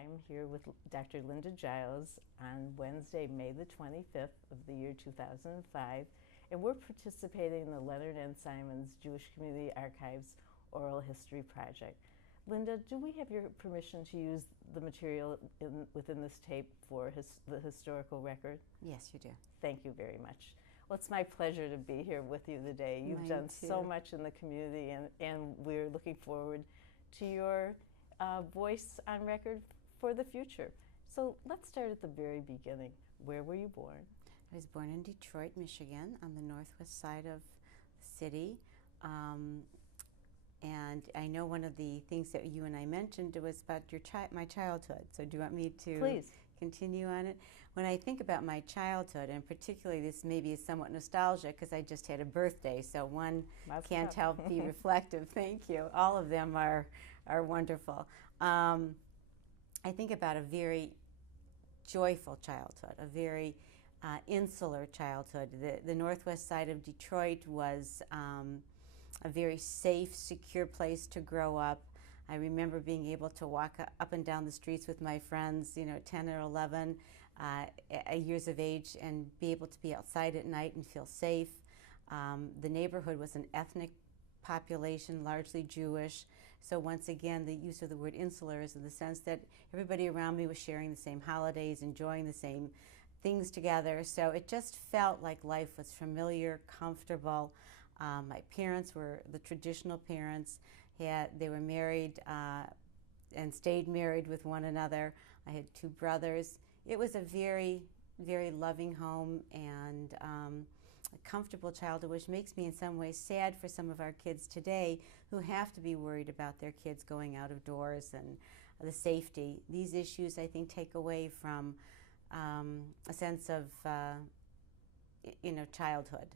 I'm here with Dr. Lynda Giles on Wednesday, May the 25th of the year 2005, and we're participating in the Leonard and Simon's Jewish Community Archives Oral History Project. Lynda, do we have your permission to use the material within this tape for the historical record? Yes, you do. Thank you very much. Well, it's my pleasure to be here with you today. You've done so much in the community, and we're looking forward to your voice on record for the future. So let's start at the very beginning. Where were you born? I was born in Detroit, Michigan, on the northwest side of the city. And I know one of the things that you and I mentioned was about my childhood. So do you want me to Please continue on it? When I think about my childhood, and particularly this maybe is somewhat nostalgic because I just had a birthday, so one can't help be reflective. Thank you. All of them are wonderful. I think about a very joyful childhood, a very insular childhood. The northwest side of Detroit was a very safe, secure place to grow up. I remember being able to walk up and down the streets with my friends, 10 or 11 years of age, and be able to be outside at night and feel safe. The neighborhood was an ethnic population, largely Jewish. So once again, the use of the word insular is in the sense that everybody around me was sharing the same holidays, enjoying the same things together. So it just felt like life was familiar, comfortable. My parents were the traditional parents. They were married and stayed married with one another. I had two brothers. It was a very, very loving home and a comfortable childhood, which makes me in some ways sad for some of our kids today who have to be worried about their kids going out of doors and the safety. These issues, I think, take away from a sense of childhood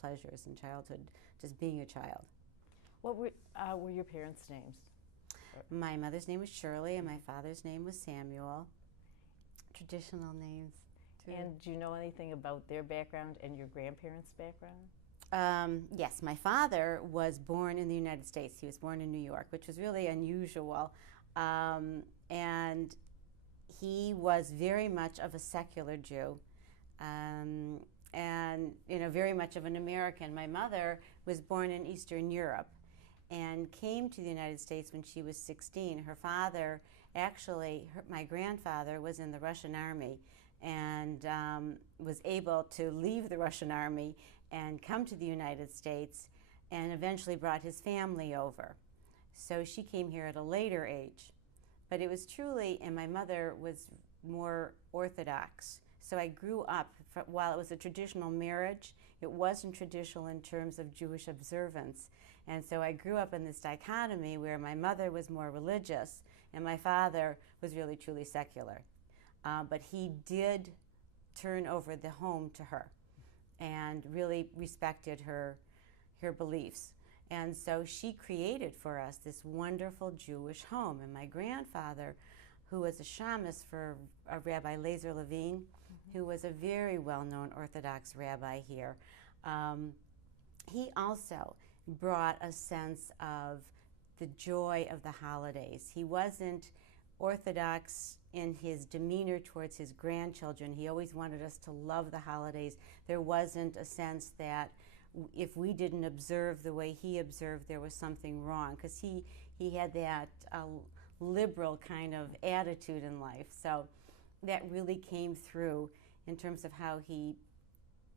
pleasures and childhood just being a child. What were your parents' names? My mother's name was Shirley and my father's name was Samuel. Traditional names. And do you know anything about their background and your grandparents' background? Yes, my father was born in the United States. He was born in New York, which was really unusual. And he was very much of a secular Jew. And very much of an American. My mother was born in Eastern Europe and came to the United States when she was 16. Her father, my grandfather, was in the Russian army and was able to leave the Russian army and come to the United States and eventually brought his family over. So she came here at a later age. But it was truly, and my mother was more Orthodox. So I grew up, while it was a traditional marriage, it wasn't traditional in terms of Jewish observance. And so I grew up in this dichotomy where my mother was more religious and my father was really truly secular. But he did turn over the home to her and really respected her beliefs. And so she created for us this wonderful Jewish home. And my grandfather, who was a shamus for Rabbi Lazer Levine, who was a very well-known Orthodox rabbi here. He also brought a sense of the joy of the holidays. He wasn't Orthodox in his demeanor towards his grandchildren. He always wanted us to love the holidays. There wasn't a sense that if we didn't observe the way he observed, there was something wrong, because he had that liberal kind of attitude in life. So that really came through in terms of how he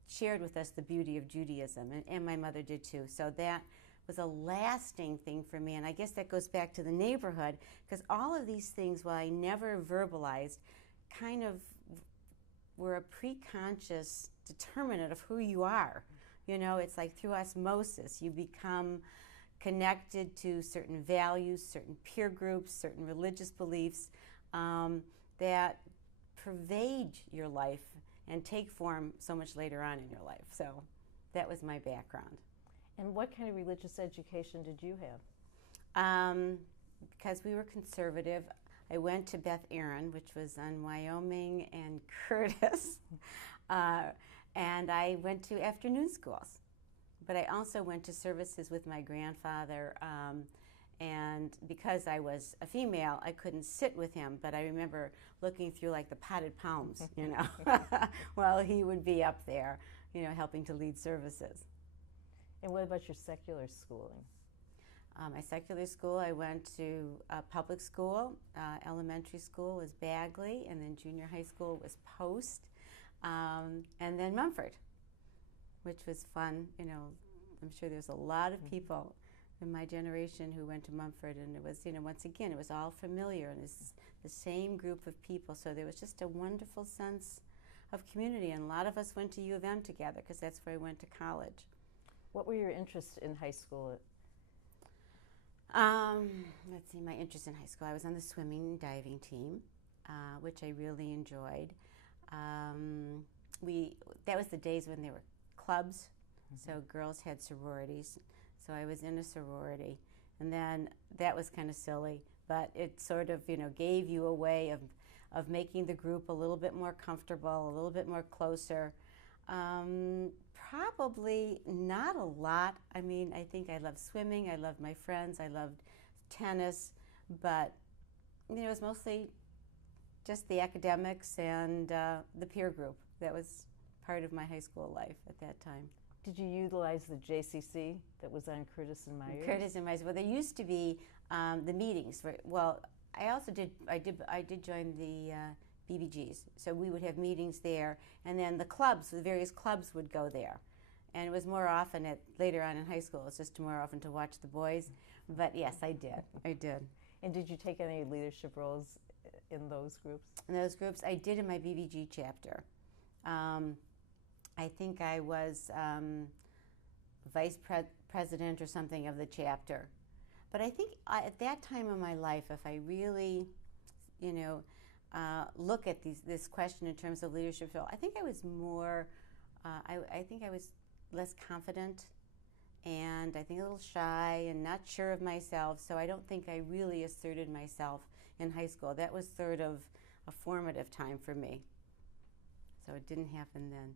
shared with us the beauty of Judaism, and my mother did too. So that was a lasting thing for me, and I guess that goes back to the neighborhood, because all of these things, while I never verbalized, kind of were a pre-conscious determinant of who you are. It's like through osmosis, you become connected to certain values, certain peer groups, certain religious beliefs that pervade your life and take form so much later on in your life. So that was my background. And what kind of religious education did you have? Because we were conservative, I went to Beth Aaron, which was on Wyoming and Curtis, and I went to afternoon schools. But I also went to services with my grandfather And because I was a female, I couldn't sit with him, but I remember looking through like the potted palms, you know, while he would be up there, you know, helping to lead services. And what about your secular schooling? My secular school, I went to public school. Elementary school was Bagley, and then junior high school was Post, and then Mumford, which was fun. You know, I'm sure there's a lot of people in my generation who went to Mumford, and it was, you know, once again, it was all familiar, and it's the same group of people, so there was just a wonderful sense of community, and a lot of us went to U of M together, because that's where I went to college. What were your interests in high school? Let's see, my interest in high school, I was on the swimming and diving team, which I really enjoyed. That was the days when there were clubs, so girls had sororities. So I was in a sorority, and then that was kind of silly, but it sort of, you know, gave you a way of making the group a little bit more comfortable, a little bit more closer. Probably not a lot. I mean, I think I loved swimming, I loved my friends, I loved tennis, but, you know, it was mostly just the academics and the peer group. That was part of my high school life at that time. Did you utilize the JCC that was on Curtis and Myers? Curtis and Myers. Well, there used to be the meetings. Well, I also did. I did join the BBGs, so we would have meetings there, and then the clubs, the various clubs, would go there, and it was more often later on in high school. It was just more often to watch the boys. But yes, I did. I did. And did you take any leadership roles in those groups? In those groups, I did in my BBG chapter. I think I was vice president or something of the chapter. But I think at that time in my life, if I really, you know, look at this question in terms of leadership role, I think I was more, I think I was less confident, and I think a little shy and not sure of myself. So I don't think I really asserted myself in high school. That was sort of a formative time for me. So it didn't happen then.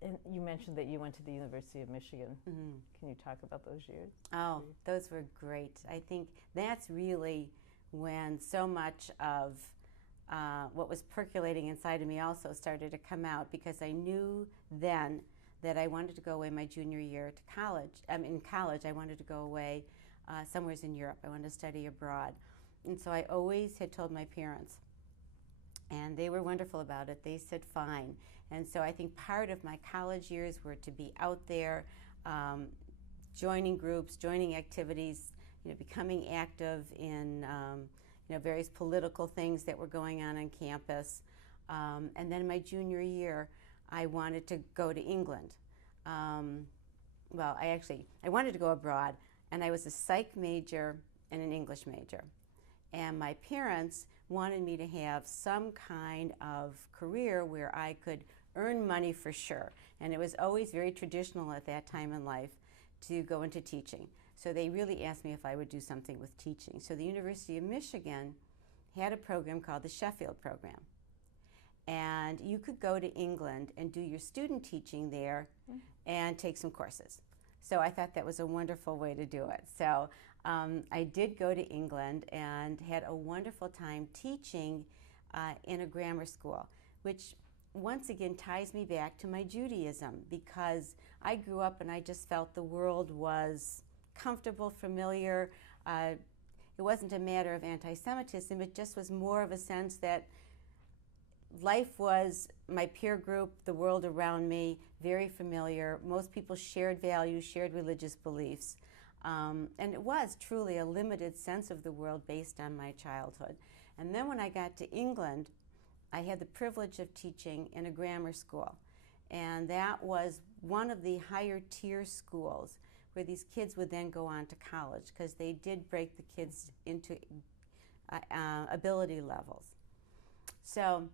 And you mentioned that you went to the University of Michigan. Mm-hmm. Can you talk about those years? Oh, those were great. I think that's really when so much of what was percolating inside of me also started to come out, because I knew then that I wanted to go away my junior year to college. In college, I wanted to go away somewhere in Europe. I wanted to study abroad. And so I always had told my parents, and they were wonderful about it. They said, fine. And so I think part of my college years were to be out there, joining groups, joining activities, you know, becoming active in you know, various political things that were going on campus. And then my junior year, I wanted to go to England. Well, I wanted to go abroad, and I was a psych major and an English major. And my parents wanted me to have some kind of career where I could earn money for sure. And it was always very traditional at that time in life to go into teaching. So they really asked me if I would do something with teaching. So the University of Michigan had a program called the Sheffield Program. And you could go to England and do your student teaching there and take some courses. So I thought that was a wonderful way to do it. So I did go to England and had a wonderful time teaching in a grammar school, which once again ties me back to my Judaism, because I grew up and I just felt the world was comfortable, familiar. It wasn't a matter of anti-Semitism, it just was more of a sense that life was my peer group, the world around me, very familiar. Most people shared values, shared religious beliefs. And it was truly a limited sense of the world based on my childhood. And then when I got to England, I had the privilege of teaching in a grammar school. And that was one of the higher tier schools where these kids would then go on to college, because they did break the kids into ability levels. So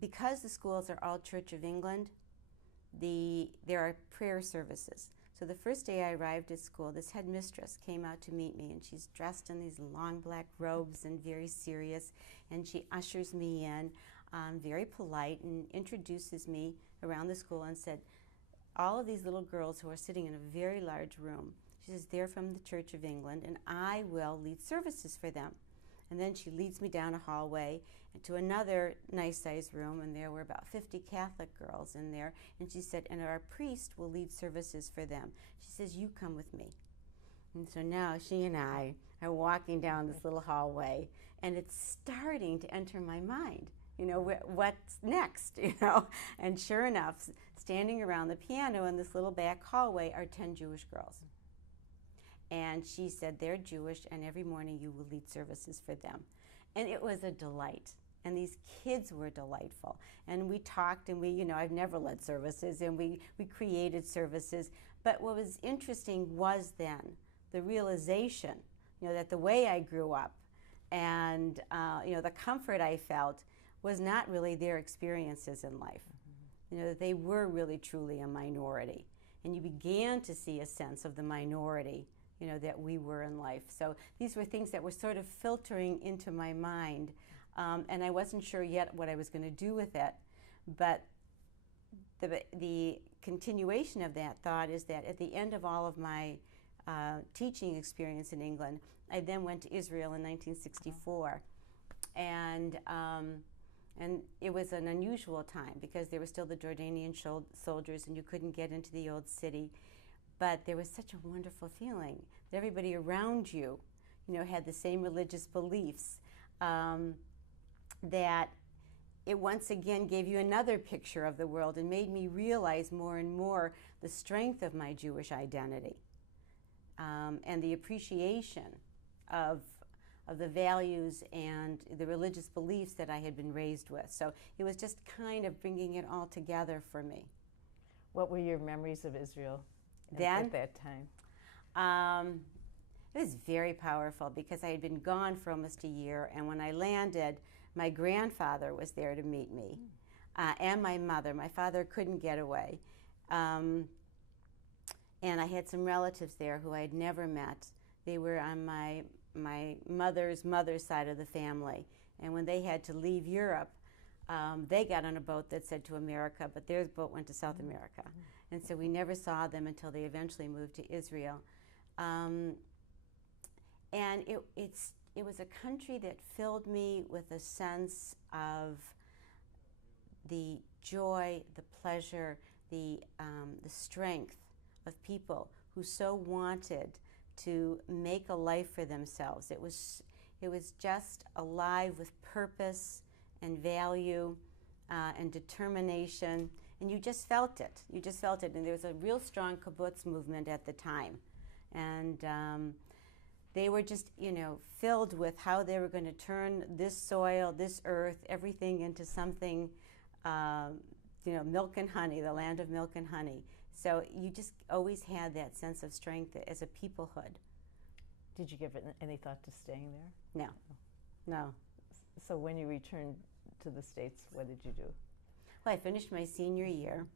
because the schools are all Church of England, there are prayer services. So the first day I arrived at school, this headmistress came out to meet me, and she's dressed in these long black robes and very serious, and she ushers me in, very polite, and introduces me around the school and said, all of these little girls who are sitting in a very large room, She says, they're from the Church of England, and I will lead services for them. And then she leads me down a hallway to another nice-sized room, and there were about 50 Catholic girls in there. And she said, and our priest will lead services for them. She says, you come with me. And so now she and I are walking down this little hallway, and it's starting to enter my mind. You know, what's next, you know? And sure enough, standing around the piano in this little back hallway are 10 Jewish girls. And she said, they're Jewish, and every morning you will lead services for them. And it was a delight. And these kids were delightful. And we talked, and we, you know, I've never led services, and we created services. But what was interesting was then the realization, you know, that the way I grew up and, you know, the comfort I felt was not really their experiences in life. Mm-hmm. You know, that they were really, truly a minority. And you began to see a sense of the minority, you know, that we were in life. So these were things that were sort of filtering into my mind, and I wasn't sure yet what I was going to do with it. But the continuation of that thought is that at the end of all of my teaching experience in England, I then went to Israel in 1964, and it was an unusual time because there were still the Jordanian soldiers, and you couldn't get into the old city. But there was such a wonderful feeling that everybody around you, you know, had the same religious beliefs, that it once again gave you another picture of the world and made me realize more and more the strength of my Jewish identity, and the appreciation of the values and the religious beliefs that I had been raised with. So it was just kind of bringing it all together for me. What were your memories of Israel then, at that time? It was very powerful because I had been gone for almost a year, and when I landed, my grandfather was there to meet me, and my mother. My father couldn't get away. And I had some relatives there who I had never met. They were on my mother's side of the family. And when they had to leave Europe, they got on a boat that said to America, but their boat went to South America. And so we never saw them until they eventually moved to Israel. And it was a country that filled me with a sense of the joy, the pleasure, the strength of people who so wanted to make a life for themselves. It was just alive with purpose and value and determination, and you just felt it. You just felt it, and there was a real strong kibbutz movement at the time, and they were just, you know, filled with how they were going to turn this soil, this earth, everything into something, you know, milk and honey, the land of milk and honey. So you just always had that sense of strength as a peoplehood. Did you give it any thought to staying there? No. So when you returned to the States, what did you do? Well, I finished my senior year,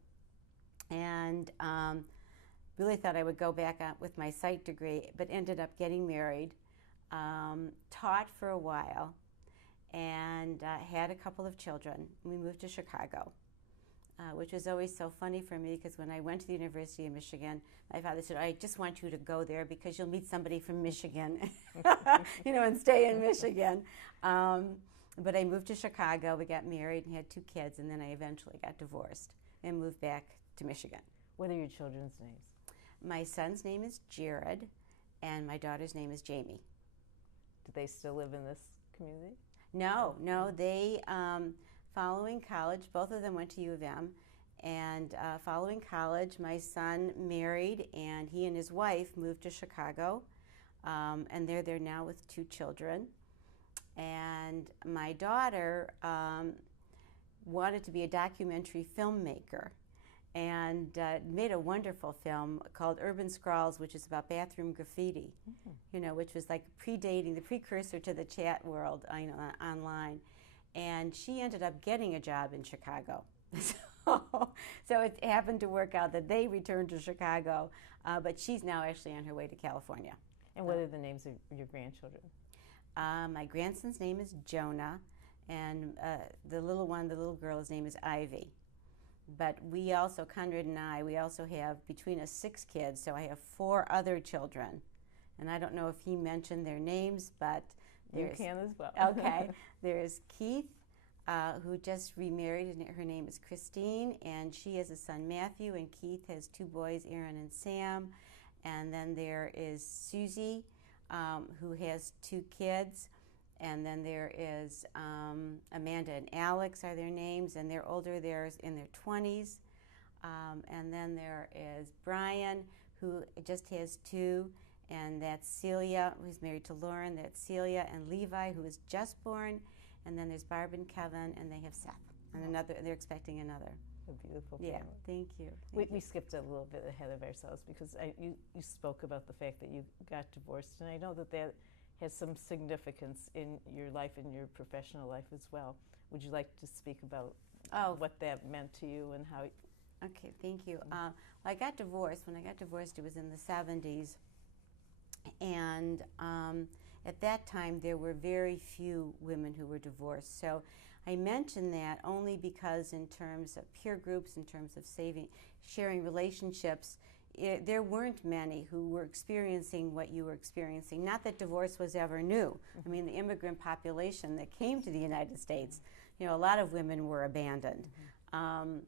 and really thought I would go back with my psych degree, but ended up getting married, taught for a while, and had a couple of children. We moved to Chicago, which was always so funny for me because when I went to the University of Michigan, my father said, I just want you to go there because you'll meet somebody from Michigan, you know, and stay in Michigan. But I moved to Chicago, we got married and had 2 kids, and then I eventually got divorced and moved back to Michigan. What are your children's names? My son's name is Jared, and my daughter's name is Jamie. Do they still live in this community? No, they, following college, both of them went to U of M, and following college, my son married, and he and his wife moved to Chicago, and they're there now with 2 children. And my daughter wanted to be a documentary filmmaker, and made a wonderful film called Urban Scrawls, which is about bathroom graffiti, you know, which was like predating, the precursor to the chat world, you know, online. And she ended up getting a job in Chicago. So it happened to work out that they returned to Chicago, but she's now actually on her way to California. And what are the names of your grandchildren? My grandson's name is Jonah, and the little girl's name is Ivy. But we also, Conrad and I, we also have between us 6 kids, so I have 4 other children. And I don't know if he mentioned their names, but you can as well. Okay. There's Keith, who just remarried, and her name is Christine, and she has a son, Matthew, and Keith has 2 boys, Aaron and Sam. And then there is Susie, who has 2 kids. And then there is Amanda and Alex are their names, and they're older, they're in their 20s. And then there is Brian, who just has 2, and that's Celia, who's married to Lauren. That's Celia and Levi, who is just born. And then there's Barb and Kevin, and they have Seth, and another. They're expecting another. A beautiful family. Yeah, thank you. We skipped a little bit ahead of ourselves because you spoke about the fact that you got divorced, and I know that has some significance in your life and your professional life as well. Would you like to speak about what that meant to you and how? Okay, thank you. I got divorced. When I got divorced, it was in the 70s, and at that time there were very few women who were divorced. So I mention that only because in terms of peer groups, in terms of sharing relationships, there weren't many who were experiencing what you were experiencing. Not that divorce was ever new. I mean, the immigrant population that came to the United States, a lot of women were abandoned. But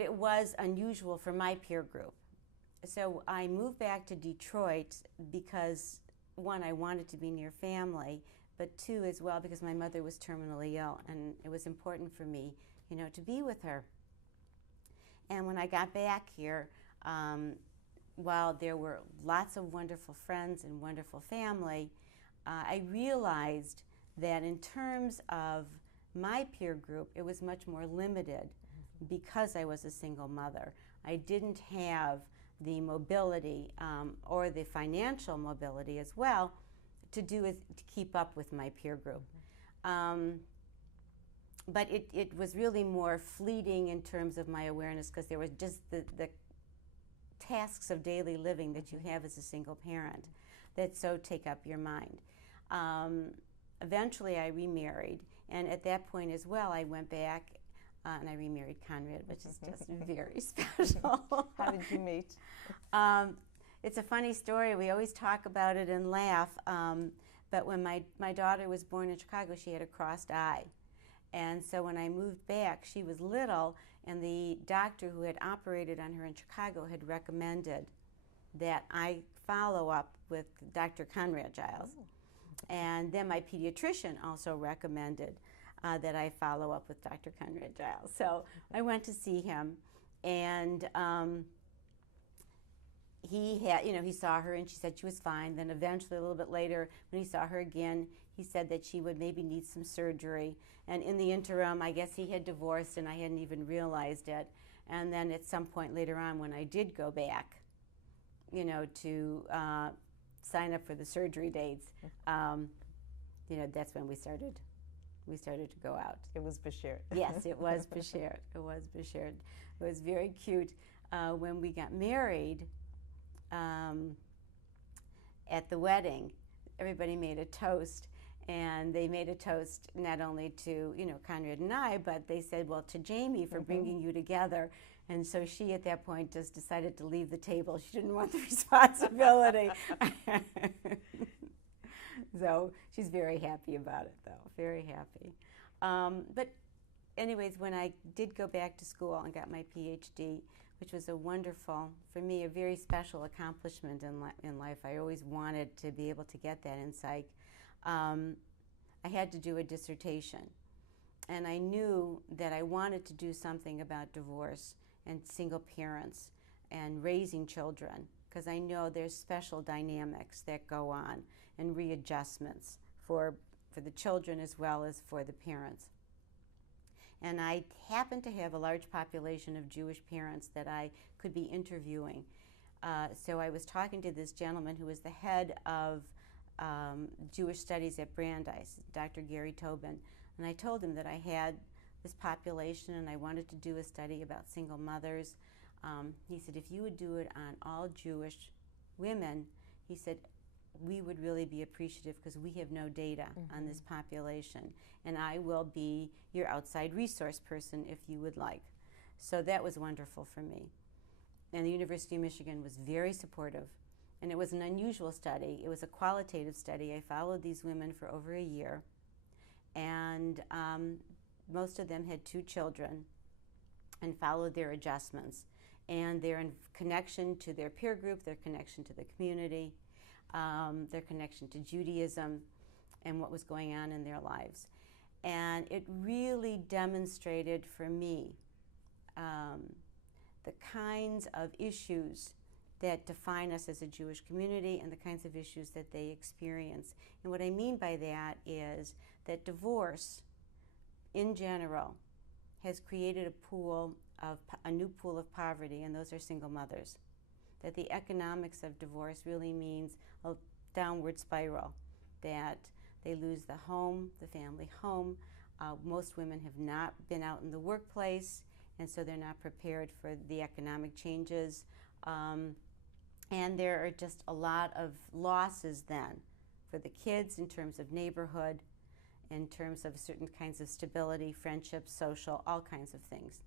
it was unusual for my peer group. So I moved back to Detroit because, 1, I wanted to be near family, but 2, as well, because my mother was terminally ill, and it was important for me, to be with her. And when I got back here, while there were lots of wonderful friends and wonderful family, I realized that in terms of my peer group, it was much more limited because I was a single mother. I didn't have the mobility or the financial mobility as well to keep up with my peer group. But it was really more fleeting in terms of my awareness because there was just the tasks of daily living that you have as a single parent that so take up your mind. Eventually I remarried, and at that point as well I went back and I remarried Conrad, which is just very special. How did you meet? It's a funny story. We always talk about it and laugh, but when my daughter was born in Chicago, she had a crossed eye. And so when I moved back, she was little, and the doctor who had operated on her in Chicago had recommended that I follow up with Dr. Conrad Giles. Oh. And then my pediatrician also recommended that I follow up with Dr. Conrad Giles. So I went to see him, and he saw her, and she said she was fine. Then eventually, a little bit later, when he saw her again, he said that she would maybe need some surgery. And in the interim, I guess he had divorced, and I hadn't even realized it. And then at some point later on, when I did go back, to sign up for the surgery dates, that's when we started to go out. It was Bashir. Yes, it was Bashir. It was Bashir. It was very cute. When we got married, at the wedding, everybody made a toast, and they made a toast not only to Conrad and I, but they said, well, to Jamie for bringing you together. And so she at that point just decided to leave the table. She didn't want the responsibility. So she's very happy about it, though, very happy. But anyways, when I did go back to school and got my Ph.D., which was a wonderful, for me, a very special accomplishment in life. I always wanted to be able to get that in psych. I had to do a dissertation. And I knew that I wanted to do something about divorce and single parents and raising children, because I know there's special dynamics that go on and readjustments for the children as well as for the parents. And I happened to have a large population of Jewish parents that I could be interviewing. So I was talking to this gentleman who was the head of Jewish Studies at Brandeis, Dr. Gary Tobin. And I told him that I had this population and I wanted to do a study about single mothers. He said, if you would do it on all Jewish women, he said, we would really be appreciative because we have no data on this population. And I will be your outside resource person if you would like. So that was wonderful for me. And the University of Michigan was very supportive. And it was an unusual study. It was a qualitative study. I followed these women for over a year. And most of them had 2 children and followed their adjustments. And their connection to their peer group, their connection to the community, their connection to Judaism, and what was going on in their lives. And it really demonstrated for me the kinds of issues that define us as a Jewish community and the kinds of issues that they experience. And what I mean by that is that divorce, in general, has created a new pool of poverty, and those are single mothers. That the economics of divorce really means a downward spiral, that they lose the home, the family home. Most women have not been out in the workplace, and so they're not prepared for the economic changes. And there are just a lot of losses then for the kids in terms of neighborhood, in terms of certain kinds of stability, friendship, social, all kinds of things.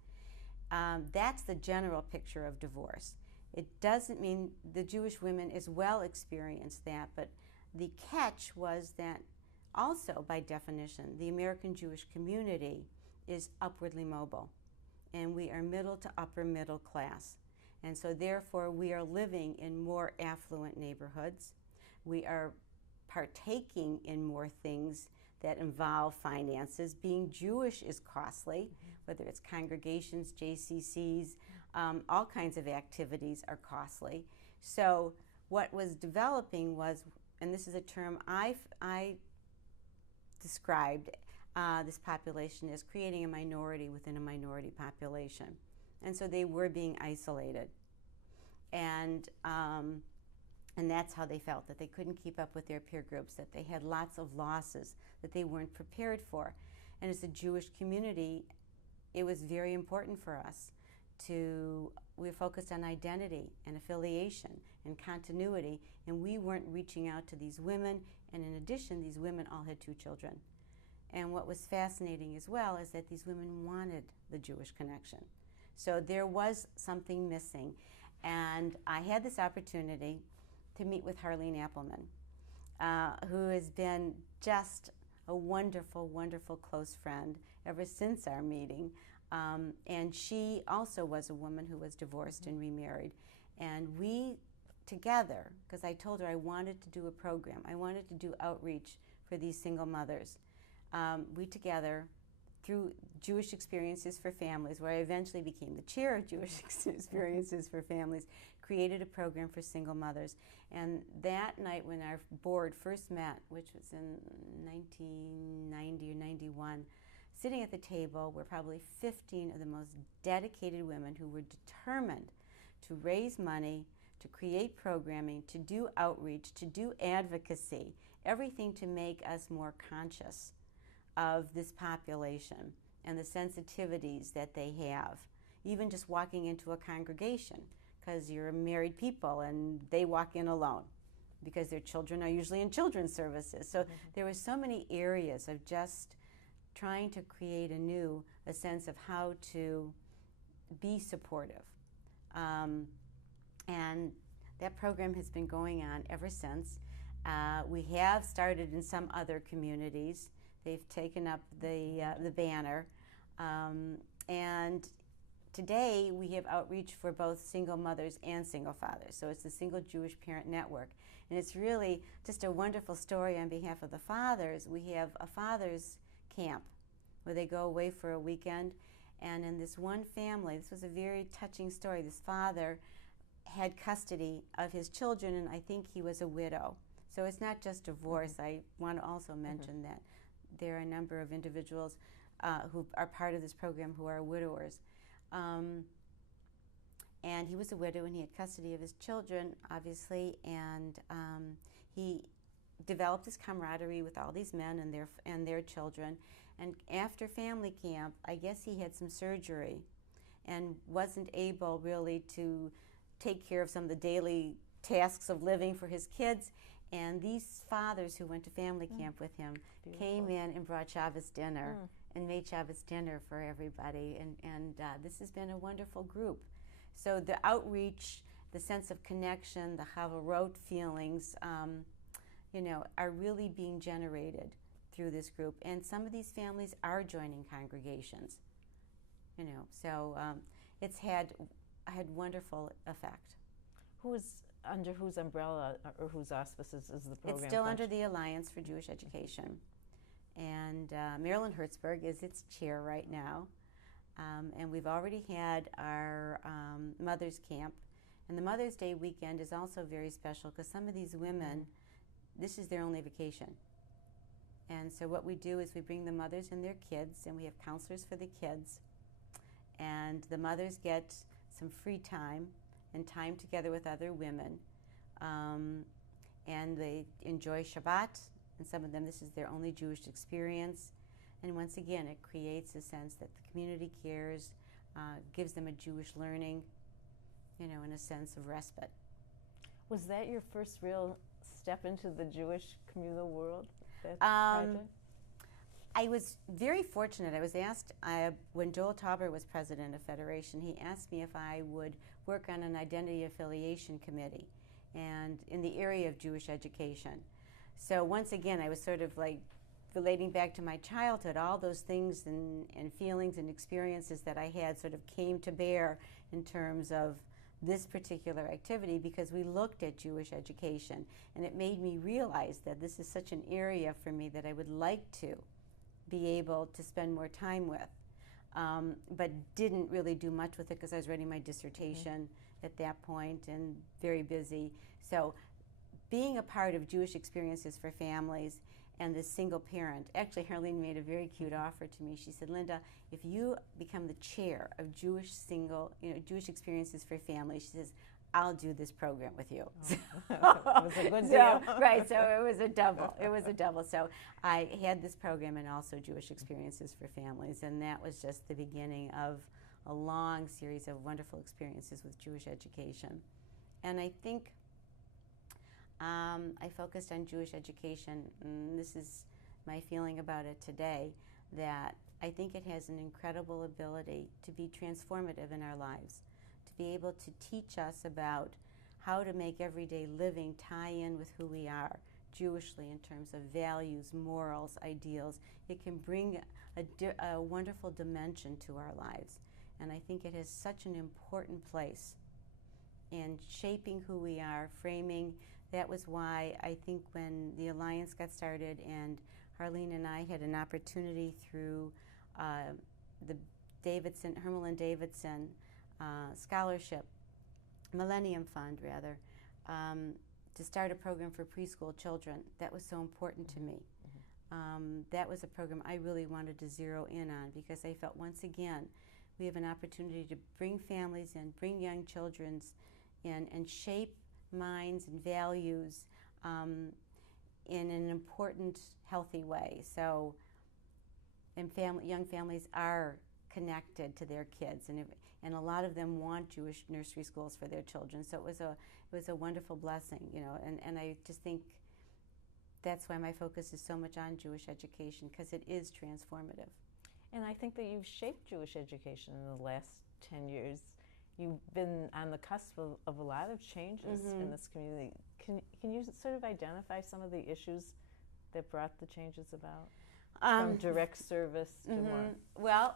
That's the general picture of divorce. It doesn't mean the Jewish women as well experienced that, but the catch was that also, by definition, the American Jewish community is upwardly mobile, and we are middle to upper middle class. And so therefore, we are living in more affluent neighborhoods. We are partaking in more things that involve finances. Being Jewish is costly, whether it's congregations, JCCs, all kinds of activities are costly. So what was developing was, and this is a term I described this population as creating a minority within a minority population. And so they were being isolated. And that's how they felt, that they couldn't keep up with their peer groups, that they had lots of losses that they weren't prepared for. And as a Jewish community, it was very important for us we focused on identity and affiliation and continuity, and we weren't reaching out to these women, and in addition, these women all had 2 children. And what was fascinating as well is that these women wanted the Jewish connection. So there was something missing. And I had this opportunity to meet with Harleen Appelman, who has been just a wonderful, wonderful close friend ever since our meeting. And she also was a woman who was divorced and remarried. And we together, because I told her I wanted to do a program, I wanted to do outreach for these single mothers. We together, through Jewish Experiences for Families, where I eventually became the chair of Jewish Experiences for Families, created a program for single mothers. And that night when our board first met, which was in 1990 or 91, sitting at the table were probably 15 of the most dedicated women who were determined to raise money, to create programming, to do outreach, to do advocacy, everything to make us more conscious of this population and the sensitivities that they have. Even just walking into a congregation, because you're married people and they walk in alone because their children are usually in children's services. So there were so many areas of just trying to create anew a sense of how to be supportive. And that program has been going on ever since. We have started in some other communities. They've taken up the banner. And today we have outreach for both single mothers and single fathers. So it's the Single Jewish Parent Network. And it's really just a wonderful story on behalf of the fathers. We have a father's camp where they go away for a weekend. And in this one family, this was a very touching story. This father had custody of his children, and I think he was a widow. So it's not just divorce. I want to also mention that there are a number of individuals who are part of this program who are widowers. And he was a widow, and he had custody of his children, obviously, and he developed this camaraderie with all these men and their children. And after family camp, I guess he had some surgery and wasn't able really to take care of some of the daily tasks of living for his kids. And these fathers who went to family camp with him came in and brought Shabbos dinner and made Shabbos dinner for everybody. And this has been a wonderful group. So the outreach, the sense of connection, the Havarot feelings, are really being generated through this group. And some of these families are joining congregations, so it's had wonderful effect. Under whose umbrella or whose auspices is the program? It's still under the Alliance for Jewish Education. And Marilyn Hertzberg is its chair right now. And we've already had our Mother's Camp. And the Mother's Day weekend is also very special because some of these women, this is their only vacation. And so what we do is we bring the mothers and their kids, and we have counselors for the kids. And the mothers get some free time and time together with other women. And they enjoy Shabbat, and some of them, this is their only Jewish experience. And once again, it creates a sense that the community cares, gives them a Jewish learning, and a sense of respite. Was that your first real step into the Jewish communal world, that project? I was very fortunate. I was asked, when Joel Tauber was president of Federation, he asked me if I would work on an identity affiliation committee and in the area of Jewish education. So once again, I was sort of like relating back to my childhood, all those things and feelings and experiences that I had sort of came to bear in terms of this particular activity because we looked at Jewish education, and it made me realize that this is such an area for me that I would like to be able to spend more time with, but didn't really do much with it because I was writing my dissertation at that point and very busy. So being a part of Jewish Experiences for Families and this single parent, actually Harleen made a very cute offer to me. She said, Lynda, if you become the chair of Jewish Experiences for Families, she says, I'll do this program with you. Oh. It was a good deal. Right, so it was a double. It was a double. So I had this program and also Jewish Experiences for Families, and that was just the beginning of a long series of wonderful experiences with Jewish education. And I think I focused on Jewish education, and this is my feeling about it today, that I think it has an incredible ability to be transformative in our lives, to be able to teach us about how to make everyday living tie in with who we are Jewishly in terms of values, morals, ideals. It can bring a wonderful dimension to our lives, and I think it has such an important place in shaping who we are, framing. That was why I think when the Alliance got started and Harleen and I had an opportunity through the Hermelin Davidson Scholarship, Millennium Fund rather, to start a program for preschool children. That was so important to me. That was a program I really wanted to zero in on because I felt once again we have an opportunity to bring families in, bring young children in, and shape minds and values in an important, healthy way. So, young families are connected to their kids, and a lot of them want Jewish nursery schools for their children. So it was a wonderful blessing, and I just think that's why my focus is so much on Jewish education, because it is transformative. And I think that you've shaped Jewish education in the last 10 years. You've been on the cusp of a lot of changes in this community. Can you sort of identify some of the issues that brought the changes about? From direct service to more? Well,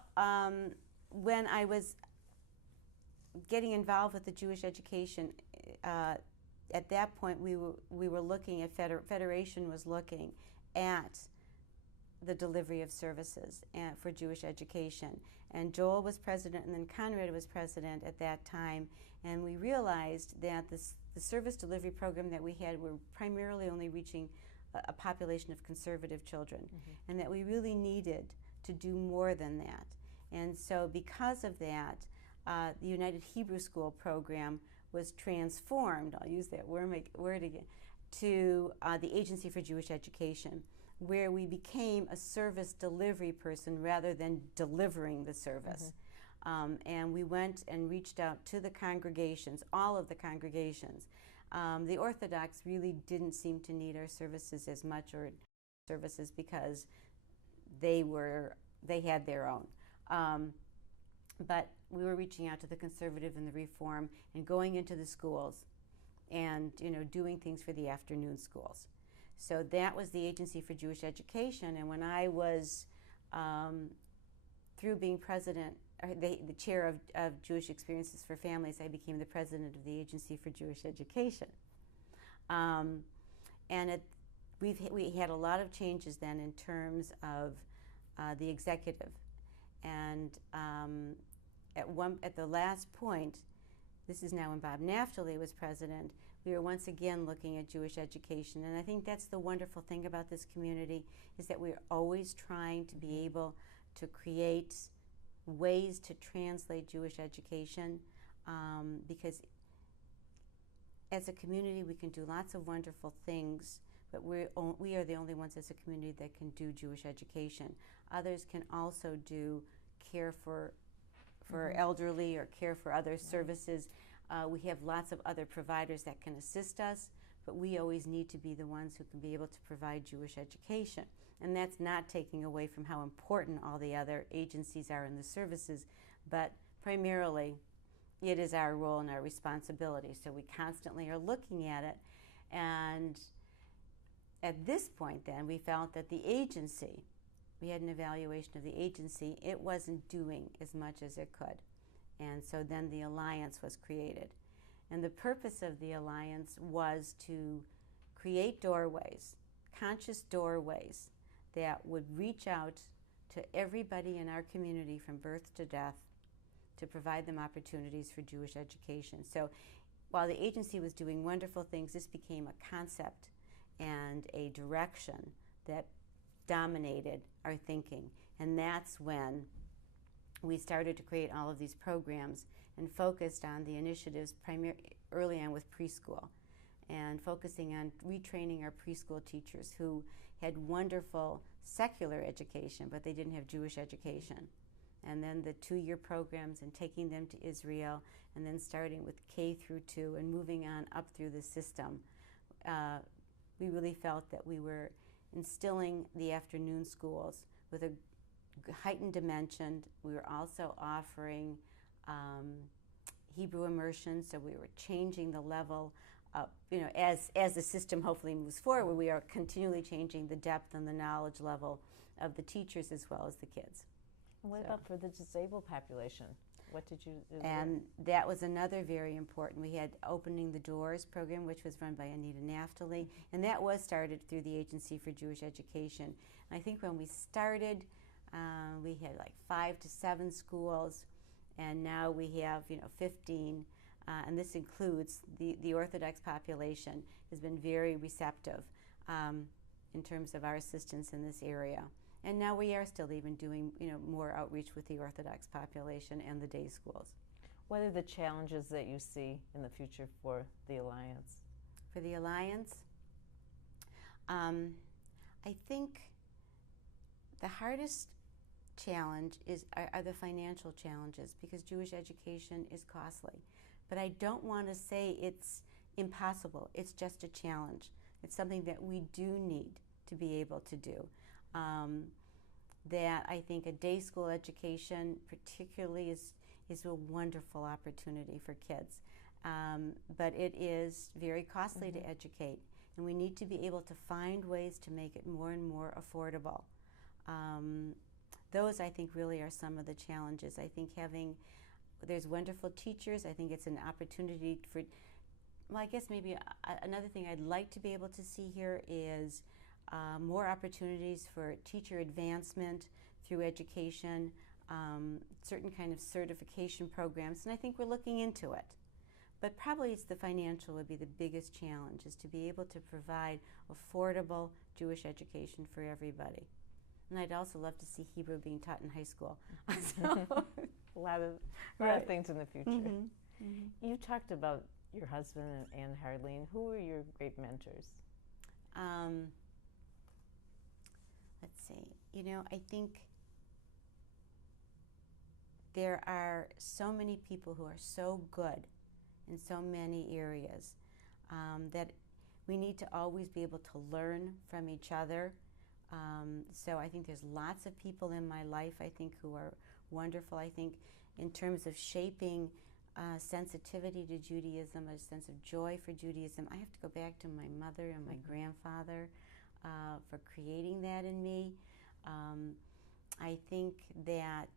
when I was getting involved with the Jewish education, at that point we were looking at, Federation was looking at the delivery of services for Jewish education. And Joel was president, and then Conrad was president at that time. And we realized that the service delivery program that we had were primarily only reaching a population of conservative children, and that we really needed to do more than that. And so because of that, the United Hebrew School program was transformed, I'll use that word again, to the Agency for Jewish Education, where we became a service delivery person rather than delivering the service. And we went and reached out to the congregations, all of the congregations, The Orthodox really didn't seem to need our services as much, or services, because they had their own. But we were reaching out to the conservative and the reform and going into the schools and doing things for the afternoon schools. So that was the Agency for Jewish Education. And when I was through being president, or the chair of Jewish Experiences for Families, I became the president of the Agency for Jewish Education. And we had a lot of changes then in terms of the executive. And at the last point, this is now when Bob Naftali was president, we were once again looking at Jewish education. And I think that's the wonderful thing about this community, is that we're always trying to be able to create ways to translate Jewish education, because as a community we can do lots of wonderful things, but we are the only ones as a community that can do Jewish education. Others can also do care for elderly or care for other services. We have lots of other providers that can assist us, but we always need to be the ones who can be able to provide Jewish education. And that's not taking away from how important all the other agencies are in the services, but primarily it is our role and our responsibility. So we constantly are looking at it. And at this point then, we felt that the agency, we had an evaluation of the agency, it wasn't doing as much as it could. And so then the alliance was created. And the purpose of the alliance was to create doorways, conscious doorways, that would reach out to everybody in our community from birth to death to provide them opportunities for Jewish education. So while the agency was doing wonderful things, this became a concept and a direction that dominated our thinking. And that's when we started to create all of these programs and focused on the initiatives early on with preschool, and focusing on retraining our preschool teachers who had wonderful secular education, but they didn't have Jewish education. And then the 2-year programs, and taking them to Israel, and then starting with K through 2 and moving on up through the system. We really felt that we were instilling the afternoon schools with a heightened dimension. We were also offering Hebrew immersion, so we were changing the level up, as the system hopefully moves forward, we are continually changing the depth and the knowledge level of the teachers as well as the kids. And what about for the disabled population? What did you do? And that was another very important. We had Opening the Doors program, which was run by Anita Naftali, and that was started through the Agency for Jewish Education. And I think when we started, we had like 5 to 7 schools, and now we have 15. And this includes the Orthodox population has been very receptive in terms of our assistance in this area. And now we are still even doing more outreach with the Orthodox population and the day schools. What are the challenges that you see in the future for the Alliance? For the Alliance, I think the hardest challenge are the financial challenges, because Jewish education is costly. But I don't want to say it's impossible. It's just a challenge. It's something that we do need to be able to do. That I think a day school education particularly is a wonderful opportunity for kids. But it is very costly to educate, and we need to be able to find ways to make it more and more affordable. Those, I think, really are some of the challenges. I think there's wonderful teachers. I think it's an opportunity for, well, I guess maybe another thing I'd like to be able to see here is more opportunities for teacher advancement through education, certain kind of certification programs, and I think we're looking into it. But probably it's the financial would be the biggest challenge, is to be able to provide affordable Jewish education for everybody. And I'd also love to see Hebrew being taught in high school. So, a lot of things in the future. You talked about your husband and Harleen. Who were your great mentors? Let's see. I think there are so many people who are so good in so many areas. that we need to always be able to learn from each other. So I think there's lots of people in my life, I think, who are wonderful. I think in terms of shaping sensitivity to Judaism, a sense of joy for Judaism, I have to go back to my mother and my grandfather for creating that in me. I think that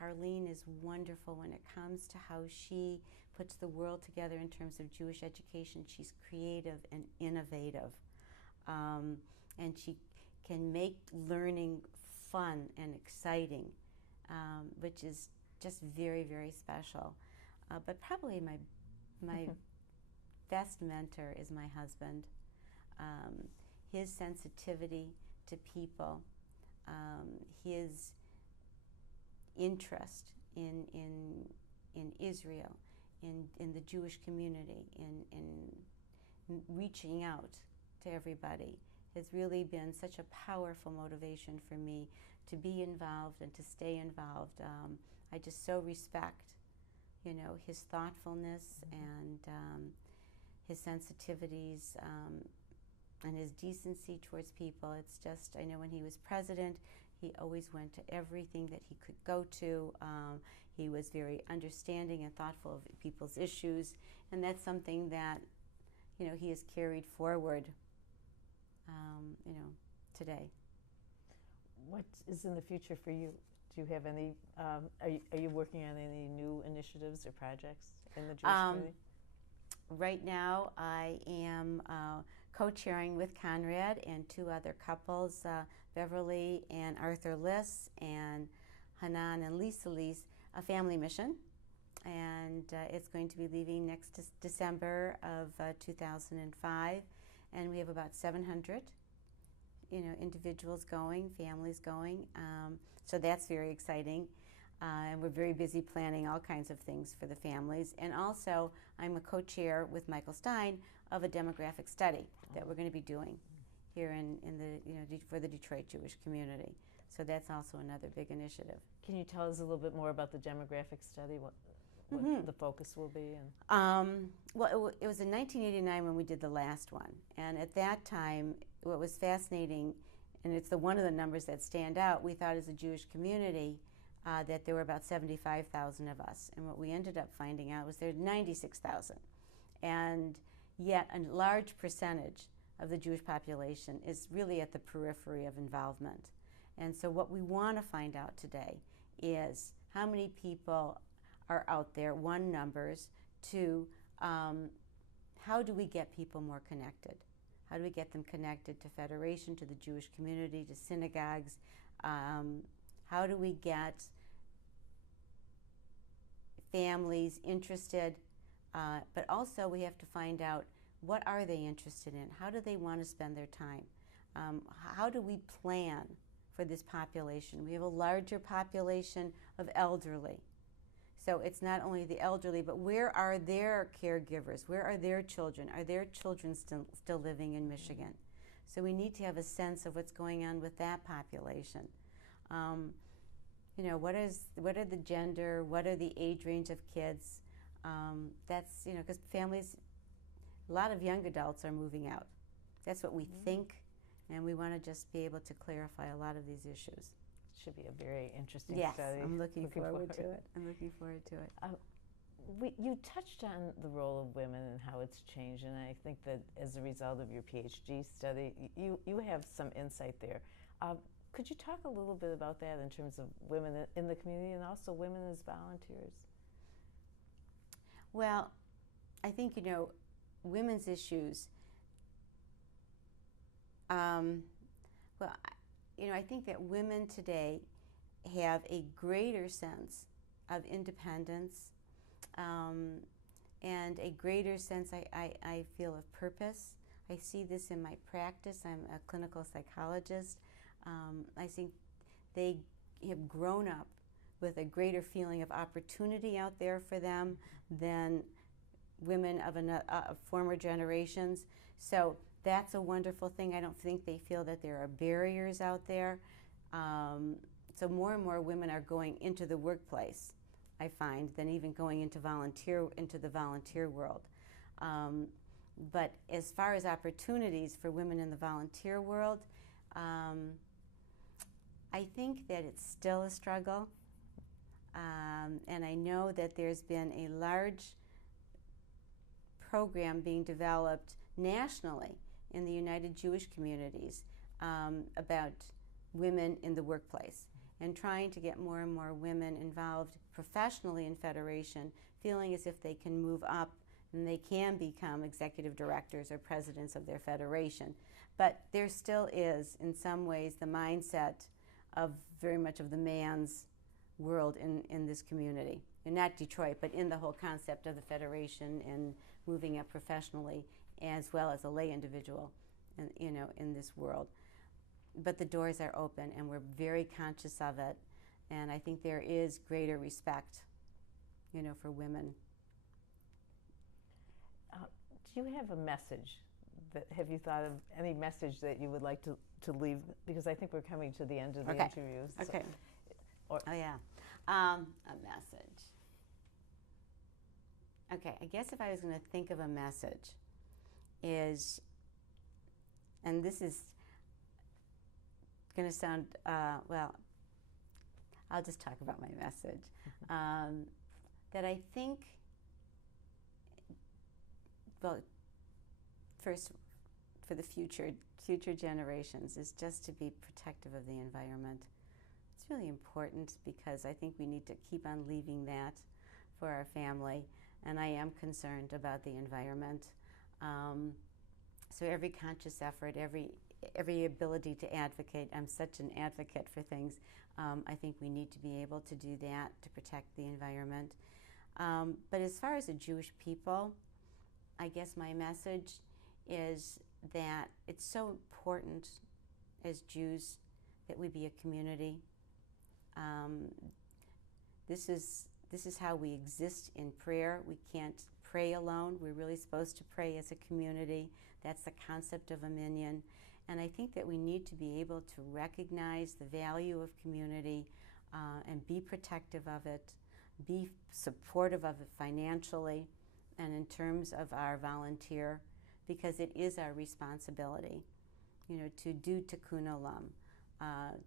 Harleen is wonderful when it comes to how she puts the world together in terms of Jewish education. She's creative and innovative, and she can make learning fun and exciting, which is just very, very special. But probably my best mentor is my husband. His sensitivity to people, his interest in Israel, in the Jewish community, in reaching out to everybody, has really been such a powerful motivation for me to be involved and to stay involved. I just so respect, his thoughtfulness and his sensitivities and his decency towards people. It's just, I know when he was president, he always went to everything that he could go to. He was very understanding and thoughtful of people's issues, and that's something that, he has carried forward, today. What is in the future for you? Do you have any, are you working on any new initiatives or projects in the Jewish community? Right now, I am co-chairing with Conrad and two other couples, Beverly and Arthur Liss, and Hanan and Lisa Liss, a family mission. And it's going to be leaving next December of 2005. And we have about 700, individuals going, families going. So that's very exciting. And we're very busy planning all kinds of things for the families. And also, I'm a co-chair with Michael Stein of a demographic study that we're going to be doing here in the for the Detroit Jewish community. So that's also another big initiative. Can you tell us a little bit more about the demographic study? What the focus will be? Well, it was in 1989 when we did the last one, and at that time, what was fascinating, and it's one of the numbers that stand out, we thought as a Jewish community that there were about 75,000 of us, and what we ended up finding out was there were 96,000, and yet a large percentage of the Jewish population is really at the periphery of involvement. And so what we want to find out today is how many people are out there, one, numbers, two, how do we get people more connected? How do we get them connected to Federation, to the Jewish community, to synagogues? How do we get families interested? But also we have to find out, what are they interested in? How do they want to spend their time? How do we plan for this population? We have a larger population of elderly. So it's not only the elderly, but where are their caregivers? Where are their children? Are their children still living in Michigan? So we need to have a sense of what's going on with that population. What are the gender? What are the age range of kids? That's, because families, a lot of young adults are moving out. That's what we think, and we want to just be able to clarify a lot of these issues. Should be a very interesting yes, study. I'm looking forward to it. I'm looking forward to it. You touched on the role of women and how it's changed, and I think that as a result of your Ph.D. study, you have some insight there. Could you talk a little bit about that in terms of women in the community and also women as volunteers? Well, I think, women's issues, I think that women today have a greater sense of independence and a greater sense, I feel, of purpose. I see this in my practice. I'm a clinical psychologist. I think they have grown up with a greater feeling of opportunity out there for them than women of former generations. So that's a wonderful thing. I don't think they feel that there are barriers out there. So more and more women are going into the workplace, I find, than even going into the volunteer world. But as far as opportunities for women in the volunteer world, I think that it's still a struggle. And I know that there's been a large program being developed nationally in the United Jewish Communities about women in the workplace and trying to get more and more women involved professionally in Federation, feeling as if they can move up and they can become executive directors or presidents of their Federation. But there still is, in some ways, the mindset of very much of the man's world in this community. And not Detroit, but in the whole concept of the Federation and moving up professionally as well as a lay individual in this world. But the doors are open and we're very conscious of it. And I think there is greater respect, for women. Do you have a message? Have you thought of any message that you would like to leave? Because I think we're coming to the end of the interview. Okay. So, a message. Okay, I guess if I was going to think of a message is, and this is going to sound, well, I'll just talk about my message. That I think, well, first for the future generations is just to be protective of the environment. It's really important because I think we need to keep on leaving that for our family, and I am concerned about the environment. So every conscious effort, every ability to advocate, I'm such an advocate for things, I think we need to be able to do that to protect the environment. But as far as the Jewish people, I guess my message is that it's so important as Jews that we be a community. This is how we exist in prayer. We can't pray alone. We're really supposed to pray as a community. That's the concept of a minyan. And I think that we need to be able to recognize the value of community and be protective of it, be supportive of it financially and in terms of our volunteer, because it is our responsibility, to do tikkun olam,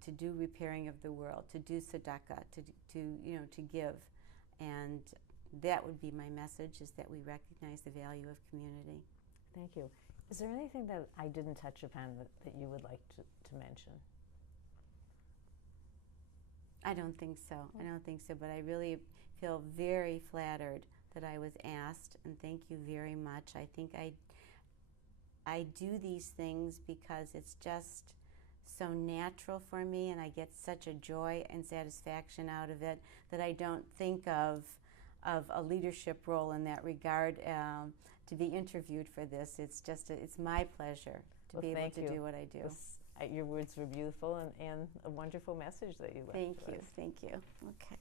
to do repairing of the world, to do tzedakah, to give. And that would be my message, is that we recognize the value of community. Thank you. Is there anything that I didn't touch upon that you would like to mention? I don't think so. I don't think so, but I really feel very flattered that I was asked, and thank you very much. I think I do these things because it's just so natural for me, and I get such a joy and satisfaction out of it that I don't think of a leadership role in that regard to be interviewed for this. It's just it's my pleasure to be able to do what I do. Your words were beautiful and a wonderful message that you left. Thank you. Okay.